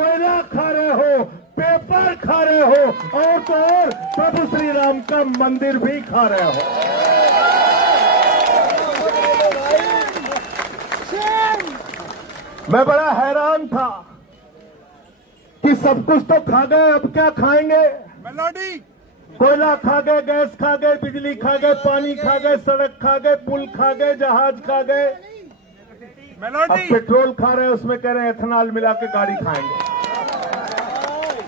कोयला खा रहे हो, पेपर खा रहे हो, और तो और प्रभु श्री राम का मंदिर भी खा रहे हो। मैं बड़ा हैरान था कि सब कुछ तो खा गए, अब क्या खाएंगे? मेलोडी कोयला खा गए, गैस खा गए, बिजली खा गए, पानी खा गए, सड़क खा गए, पुल खा गए, जहाज खा गए, अब मेलोडी पेट्रोल खा रहे हैं, उसमें कह रहे हैं एथेनॉल मिला के गाड़ी खाएंगे।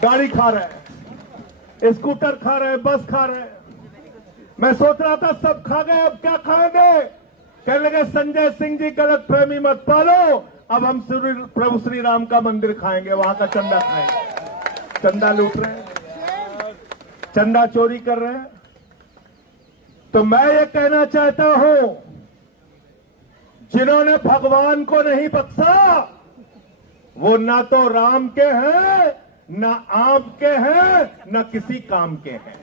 गाड़ी खा रहे हैं, स्कूटर खा रहे हैं, बस खा रहे हैं। मैं सोच रहा था सब खा गए, अब क्या खाएंगे? कहने लगे संजय सिंह जी गलत फहमी मत पालो, अब हम प्रभु श्री राम का मंदिर खाएंगे, वहां का चंदा खाएंगे। चंदा लूट रहे हैं, चंदा चोरी कर रहे हैं। तो मैं ये कहना चाहता हूं, जिन्होंने भगवान को नहीं बख्शा वो ना तो राम के हैं, ना आप के हैं, ना किसी काम के हैं।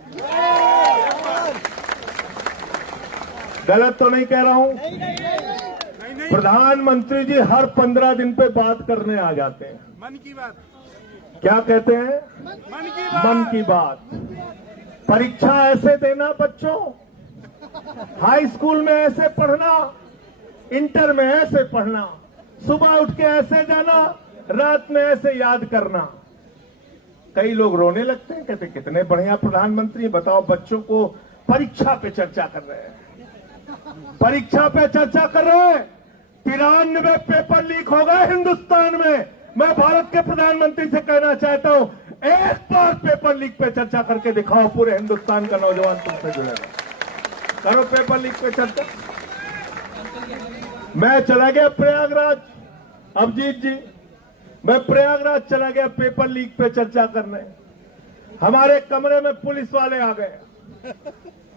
गलत तो नहीं कह रहा हूं? प्रधानमंत्री जी हर 15 दिन पे बात करने आ जाते हैं। मन की बात, क्या कहते हैं? मन की बात, मन की बात। परीक्षा ऐसे देना बच्चों, हाई स्कूल में ऐसे पढ़ना, इंटर में ऐसे पढ़ना, सुबह उठ के ऐसे जाना, रात में ऐसे याद करना। कई लोग रोने लगते हैं, कहते कितने बढ़िया प्रधानमंत्री, बताओ बच्चों को परीक्षा पे चर्चा कर रहे हैं, परीक्षा पे चर्चा कर रहे हैं। 93 पेपर लीक हो गए हिंदुस्तान में। मैं भारत के प्रधानमंत्री से कहना चाहता हूं, एक बार पेपर लीक पे चर्चा करके दिखाओ, पूरे हिंदुस्तान का नौजवान तुमसे जुड़ेगा। करो पेपर लीक पे चर्चा। मैं चला गया प्रयागराज, अभिजीत जी, मैं प्रयागराज चला गया पेपर लीक पे चर्चा करने। हमारे कमरे में पुलिस वाले आ गए,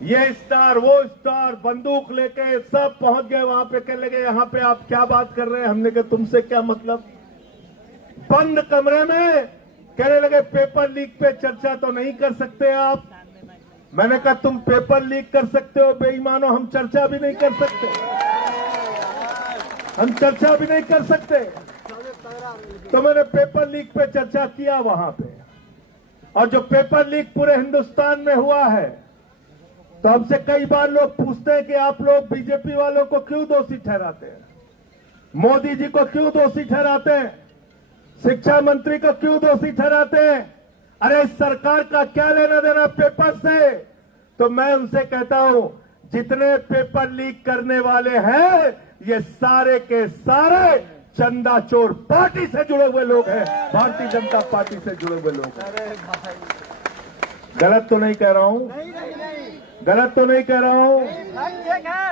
ये स्टार वो स्टार, बंदूक लेके सब पहुंच गए वहां पे। कहने लगे यहाँ पे आप क्या बात कर रहे हैं? हमने कहा तुमसे क्या मतलब? बंद कमरे में कहने लगे पेपर लीक पे चर्चा तो नहीं कर सकते आप। मैंने कहा तुम पेपर लीक कर सकते हो बेईमानो, हम चर्चा भी नहीं कर सकते, हम चर्चा भी नहीं कर सकते। तो मैंने पेपर लीक पे चर्चा किया वहां पे, और जो पेपर लीक पूरे हिंदुस्तान में हुआ है, तो हमसे कई बार लोग पूछते हैं कि आप लोग बीजेपी वालों को क्यों दोषी ठहराते हैं, मोदी जी को क्यों दोषी ठहराते हैं, शिक्षा मंत्री को क्यों दोषी ठहराते हैं? अरे इस सरकार का क्या लेना देना पेपर से? तो मैं उनसे कहता हूं, जितने पेपर लीक करने वाले हैं ये सारे के सारे चंदा चोर पार्टी से जुड़े हुए लोग हैं, भारतीय जनता पार्टी से जुड़े हुए लोग हैं। गलत तो नहीं कह रहा हूं? गलत तो नहीं कह रहा हूं?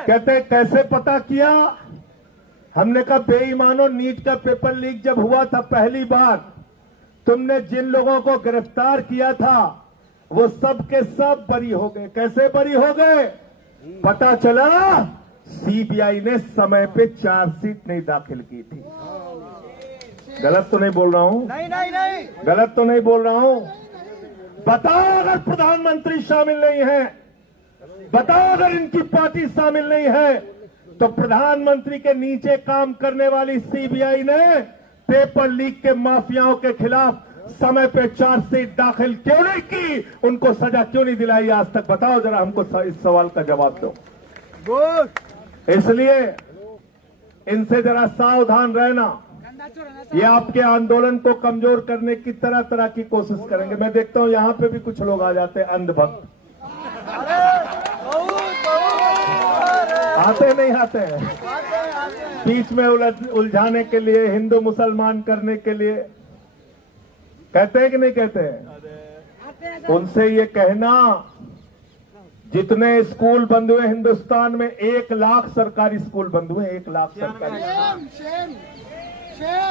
कहते कैसे पता किया? हमने कहा बेईमानों, नीट का पेपर लीक जब हुआ था पहली बार, तुमने जिन लोगों को गिरफ्तार किया था वो सब के सब बरी हो गए। कैसे बरी हो गए? पता चला सीबीआई ने समय पे चार्जशीट नहीं दाखिल की थी। गलत तो नहीं बोल रहा हूं? नहीं, गलत तो नहीं बोल रहा हूं? बताओ अगर प्रधानमंत्री शामिल नहीं है, बताओ अगर इनकी पार्टी शामिल नहीं है, तो प्रधानमंत्री के नीचे काम करने वाली सीबीआई ने पेपर लीक के माफियाओं के खिलाफ समय पे चार्जशीट दाखिल क्यों नहीं की? उनको सजा क्यों नहीं दिलाई आज तक? बताओ जरा, हमको इस सवाल का जवाब दो। इसलिए इनसे जरा सावधान रहना, ये आपके आंदोलन को कमजोर करने की तरह तरह की कोशिश करेंगे। मैं देखता हूं यहां पे भी कुछ लोग आ जाते हैं अंधभक्त। आते नहीं आते हैं, बीच में उलझाने के लिए, हिंदू मुसलमान करने के लिए। कहते हैं कि नहीं कहते हैं? उनसे ये कहना, जितने स्कूल बंद हुए हिंदुस्तान में, 1 लाख सरकारी स्कूल बंद हुए, 1 लाख सरकारी।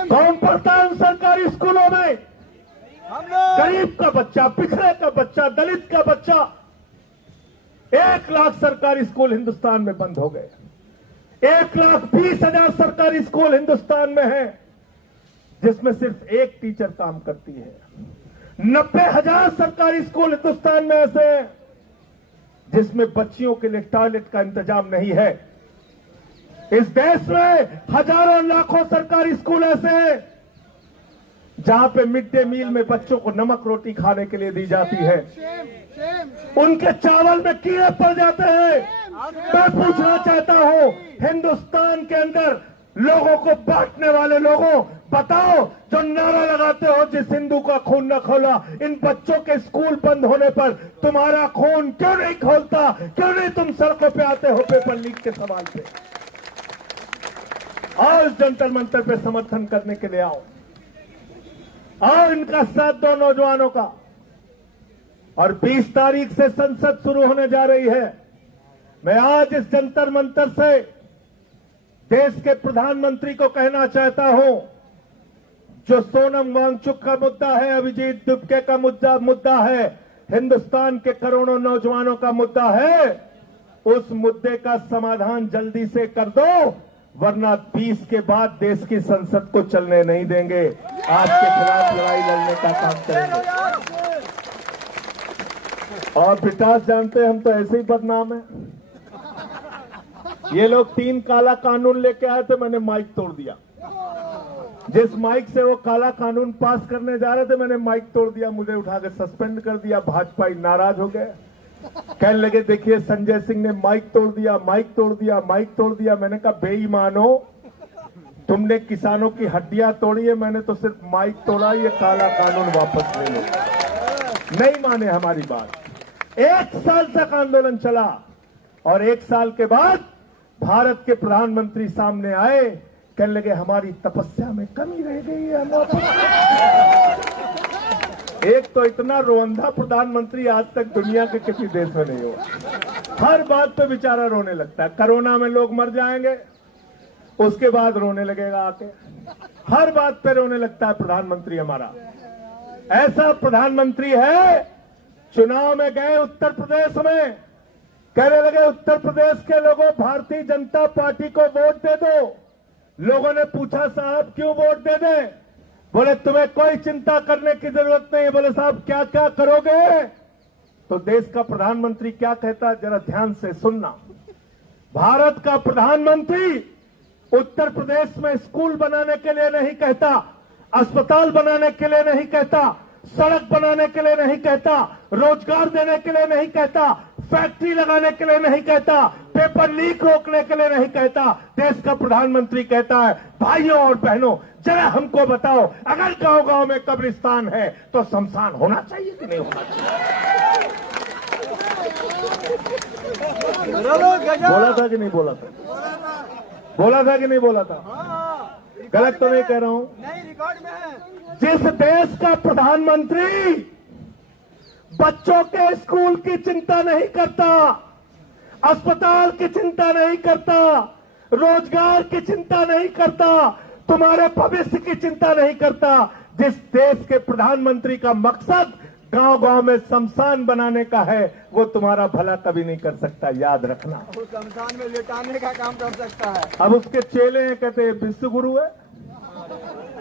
कौन पढ़ता है उन सरकारी स्कूलों में? गरीब का बच्चा, पिछड़े का बच्चा, दलित का बच्चा। 1 लाख सरकारी स्कूल हिंदुस्तान में बंद हो गए। 1,20,000 सरकारी स्कूल हिंदुस्तान में है जिसमें सिर्फ एक टीचर काम करती है। 90,000 सरकारी स्कूल हिंदुस्तान में ऐसे हैं जिसमें बच्चियों के लिए टॉयलेट का इंतजाम नहीं है। इस देश में हजारों लाखों सरकारी स्कूल ऐसे हैं जहां पे मिड डे मील में बच्चों को नमक रोटी खाने के लिए दी जाती है, उनके चावल में कीड़े पड़ जाते हैं। मैं पूछना चाहता हूं, हिंदुस्तान के अंदर लोगों को बांटने वाले लोगों, बताओ, जो नारा लगाते हो जिस हिंदू का खून न खोला, इन बच्चों के स्कूल बंद होने पर तुम्हारा खून क्यों नहीं खोलता? क्यों नहीं तुम सड़कों पे आते हो पेपर लीक के सवाल पे? आज जंतर मंतर पे समर्थन करने के लिए आओ और इनका साथ दो नौजवानों का। और 20 तारीख से संसद शुरू होने जा रही है। मैं आज इस जंतर मंतर से देश के प्रधानमंत्री को कहना चाहता हूं, जो सोनम वांगचुक का मुद्दा है, अभिजीत दुबे का मुद्दा है, हिंदुस्तान के करोड़ों नौजवानों का मुद्दा है, उस मुद्दे का समाधान जल्दी से कर दो, वरना 20 के बाद देश की संसद को चलने नहीं देंगे। आपके खिलाफ लड़ाई लड़ने का काम करेंगे। और विकास जानते हैं, हम तो ऐसे ही बदनाम है। ये लोग 3 काला कानून लेके आए थे, मैंने माइक तोड़ दिया। जिस माइक से वो काला कानून पास करने जा रहे थे, मैंने माइक तोड़ दिया, मुझे उठा के सस्पेंड कर दिया। भाजपाई नाराज हो गए, कहने लगे देखिए संजय सिंह ने माइक तोड़ दिया, माइक तोड़ दिया, माइक तोड़ दिया। मैंने कहा बेईमानो, तुमने किसानों की हड्डियां तोड़ी है, मैंने तो सिर्फ माइक तोड़ा, ये काला कानून वापस ले लो। नहीं माने हमारी बात। 1 साल तक आंदोलन चला और 1 साल के बाद भारत के प्रधानमंत्री सामने आए, कहने लगे हमारी तपस्या में कमी रह गई है, हम वापस। एक तो इतना रोंधा प्रधानमंत्री आज तक दुनिया के किसी देश में नहीं हुआ। हर बात पे बेचारा रोने लगता है। कोरोना में लोग मर जाएंगे, उसके बाद रोने लगेगा आके। हर बात पे रोने लगता है प्रधानमंत्री हमारा। ऐसा प्रधानमंत्री है, चुनाव में गए उत्तर प्रदेश में, कहने लगे उत्तर प्रदेश के लोगों, भारतीय जनता पार्टी को वोट दे दो। लोगों ने पूछा साहब क्यों वोट दे दें? बोले तुम्हें कोई चिंता करने की जरूरत नहीं। बोले साहब क्या क्या करोगे? तो देश का प्रधानमंत्री क्या कहता है, जरा ध्यान से सुनना। भारत का प्रधानमंत्री उत्तर प्रदेश में स्कूल बनाने के लिए नहीं कहता, अस्पताल बनाने के लिए नहीं कहता, सड़क बनाने के लिए नहीं कहता, रोजगार देने के लिए नहीं कहता, फैक्ट्री लगाने के लिए नहीं कहता, पेपर लीक रोकने के लिए नहीं कहता। देश का प्रधानमंत्री कहता है भाइयों और बहनों, जरा हमको बताओ, अगर गांव गांव में कब्रिस्तान है तो शमशान होना चाहिए कि नहीं होना चाहिए? बोला था कि नहीं बोला था? बोला था कि नहीं बोला था? गलत तो नहीं कह रहा हूं? नहीं, रिकॉर्ड में है। जिस देश का प्रधानमंत्री बच्चों के स्कूल की चिंता नहीं करता, अस्पताल की चिंता नहीं करता, रोजगार की चिंता नहीं करता, तुम्हारे भविष्य की चिंता नहीं करता, जिस देश के प्रधानमंत्री का मकसद गांव गांव में शमशान बनाने का है, वो तुम्हारा भला कभी नहीं कर सकता, याद रखना। वो शमशान में लेटाने का काम कर सकता है। अब उसके चेले हैं, कहते हैं विश्व गुरु है,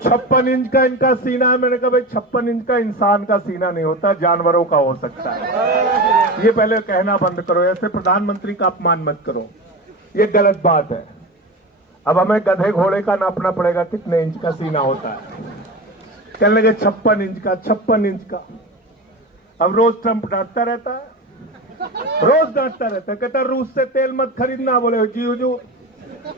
56 इंच का इनका सीना है। मैंने कहा भाई 56 इंच का इंसान का सीना नहीं होता, जानवरों का हो सकता है। ये पहले कहना बंद करो, ऐसे प्रधानमंत्री का अपमान मत करो, ये गलत बात है। अब हमें गधे घोड़े का नापना पड़ेगा कितने इंच का सीना होता है। कहने लगे 56 इंच का, 56 इंच का। अब रोज ट्रंप डांटता रहता है, रोज डांटता रहता है, कहता रूस से तेल मत खरीदना। बोले जी हुजूर,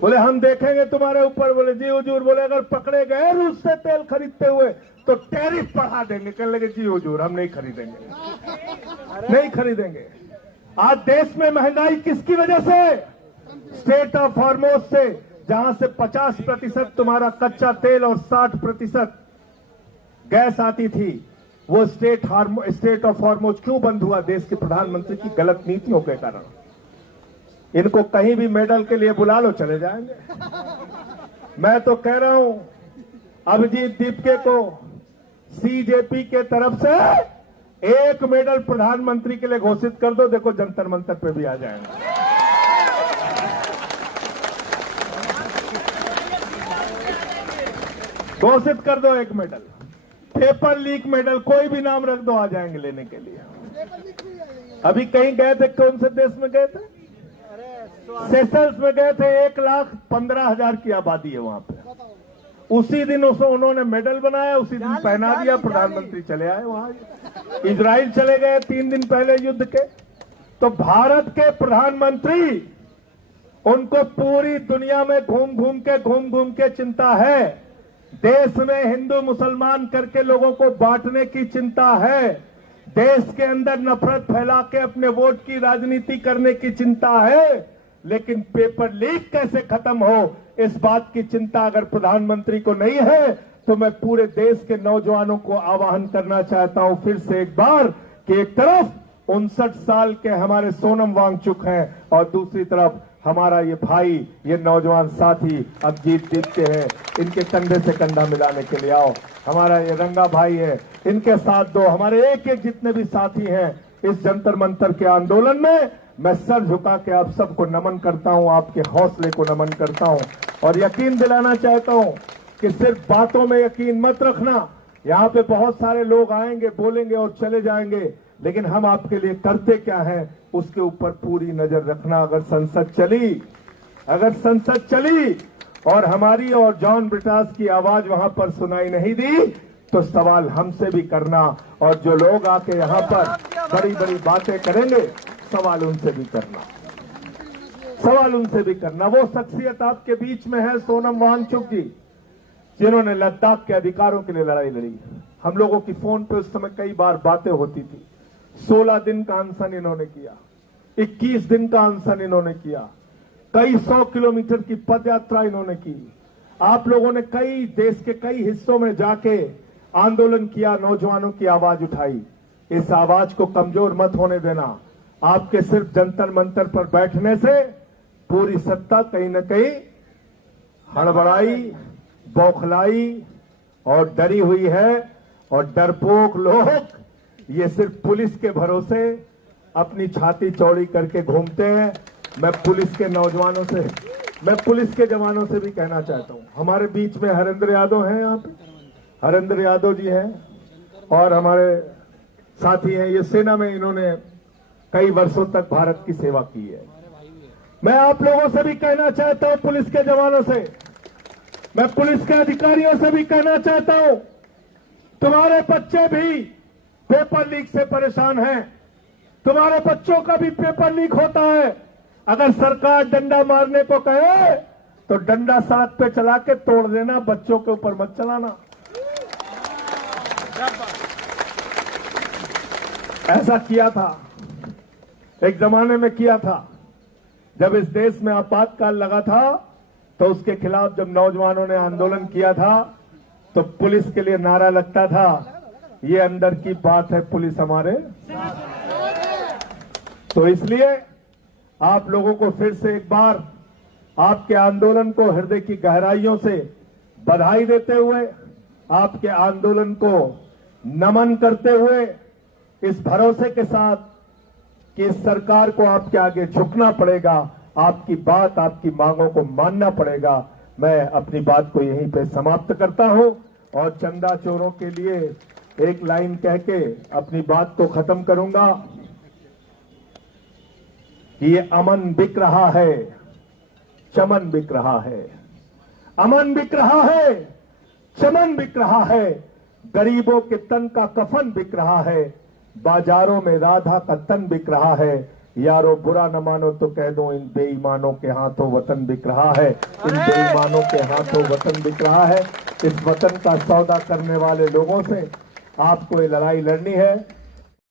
बोले हम देखेंगे तुम्हारे ऊपर। बोले जी हुजूर, बोले अगर पकड़े गए रूस से तेल खरीदते हुए तो टैरिफ बढ़ा देंगे। कहने लगे जी हुजूर, हम नहीं खरीदेंगे, नहीं खरीदेंगे। आज देश में महंगाई किसकी वजह से? स्टेट ऑफ हॉर्मोज से, जहां से 50% तुम्हारा कच्चा तेल और 60% गैस आती थी, वो स्टेट ऑफ हॉर्मोज क्यों बंद हुआ? देश के प्रधानमंत्री की गलत नीतियों के कारण। इनको कहीं भी मेडल के लिए बुला लो, चले जाएंगे। मैं तो कह रहा हूं अभिजीत दीपके को सीजेपी के तरफ से 1 मेडल प्रधानमंत्री के लिए घोषित कर दो, देखो जंतर मंतर पे भी आ जाएंगे। घोषित कर दो 1 मेडल, पेपर लीक मेडल, कोई भी नाम रख दो, आ जाएंगे लेने के लिए। अभी कहीं गए थे, कौन से देश में गए थे? सेशल्स में गए थे। 1,15,000 की आबादी है वहां पे, उसी दिन उन्होंने मेडल बनाया, उसी दिन पहना दिया, प्रधानमंत्री चले आए वहां। इजराइल चले गए 3 दिन पहले युद्ध के। तो भारत के प्रधानमंत्री, उनको पूरी दुनिया में घूम घूम के चिंता है। देश में हिंदू मुसलमान करके लोगों को बांटने की चिंता है। देश के अंदर नफरत फैला के अपने वोट की राजनीति करने की चिंता है। लेकिन पेपर लीक कैसे खत्म हो, इस बात की चिंता अगर प्रधानमंत्री को नहीं है, तो मैं पूरे देश के नौजवानों को आह्वान करना चाहता हूं फिर से एक बार कि एक तरफ 59 साल के हमारे सोनम वांगचुक हैं और दूसरी तरफ हमारा ये भाई, ये नौजवान साथी अभिजीत दीप्ते हैं। इनके कंधे से कंधा मिलाने के लिए आओ। हमारा ये रंगा भाई है, इनके साथ दो। हमारे एक एक जितने भी साथी हैं इस जंतर मंतर के आंदोलन में, मैं सर झुका के आप सबको नमन करता हूं, आपके हौसले को नमन करता हूं और यकीन दिलाना चाहता हूं कि सिर्फ बातों में यकीन मत रखना। यहां पे बहुत सारे लोग आएंगे, बोलेंगे और चले जाएंगे, लेकिन हम आपके लिए करते क्या हैं उसके ऊपर पूरी नजर रखना। अगर संसद चली और हमारी और जॉन ब्रिटास की आवाज वहां पर सुनाई नहीं दी, तो सवाल हमसे भी करना। और जो लोग आके यहां पर बड़ी बड़ी बातें करेंगे, सवाल उनसे भी करना। वो शख्सियत आपके बीच में है सोनम वांगचुक जी, जिन्होंने लद्दाख के अधिकारों के लिए लड़ाई लड़ी। हम लोगों की फोन पे उस समय कई बार बातें होती थी। 16 दिन का अनशन इन्होंने किया, 21 दिन का अनशन इन्होंने किया, कई 100 किलोमीटर की पद यात्रा इन्होंने की। आप लोगों ने कई देश के कई हिस्सों में जाके आंदोलन किया, नौजवानों की आवाज उठाई। इस आवाज को कमजोर मत होने देना। आपके सिर्फ जंतर मंतर पर बैठने से पूरी सत्ता कहीं न कहीं हड़बड़ाई, बौखलाई और डरी हुई है। और डरपोक लोग ये सिर्फ पुलिस के भरोसे अपनी छाती चौड़ी करके घूमते हैं। मैं पुलिस के जवानों से भी कहना चाहता हूं, हमारे बीच में हरेंद्र यादव हैं, यहाँ पे हरेंद्र यादव जी हैं और हमारे साथी हैं। ये सेना में इन्होंने कई वर्षों तक भारत की सेवा की है। मैं आप लोगों से भी कहना चाहता हूं, पुलिस के जवानों से, मैं पुलिस के अधिकारियों से भी कहना चाहता हूं, तुम्हारे बच्चे भी पेपर लीक से परेशान हैं। तुम्हारे बच्चों का भी पेपर लीक होता है। अगर सरकार डंडा मारने को कहे तो डंडा सड़क पे चला के तोड़ देना, बच्चों के ऊपर मत चलाना। ऐसा किया था, एक जमाने में किया था, जब इस देश में आपातकाल लगा था, तो उसके खिलाफ जब नौजवानों ने आंदोलन किया था तो पुलिस के लिए नारा लगता था, ये अंदर की बात है, पुलिस हमारे। तो इसलिए आप लोगों को फिर से एक बार आपके आंदोलन को हृदय की गहराइयों से बधाई देते हुए, आपके आंदोलन को नमन करते हुए, इस भरोसे के साथ कि इस सरकार को आपके आगे झुकना पड़ेगा, आपकी बात, आपकी मांगों को मानना पड़ेगा, मैं अपनी बात को यहीं पे समाप्त करता हूं और चंदा चोरों के लिए एक लाइन कह के अपनी बात को खत्म करूंगा कि ये अमन बिक रहा है, चमन बिक रहा है। अमन बिक रहा है, चमन बिक रहा है, गरीबों के तन का कफन बिक रहा है, बाजारों में राधा का तन बिक रहा है। यारो बुरा न मानो तो कह दो, इन बेईमानों के हाथों वतन बिक रहा है। इन बेईमानों के हाथों वतन बिक रहा है। इस वतन का सौदा करने वाले लोगों से आपको ये लड़ाई लड़नी है।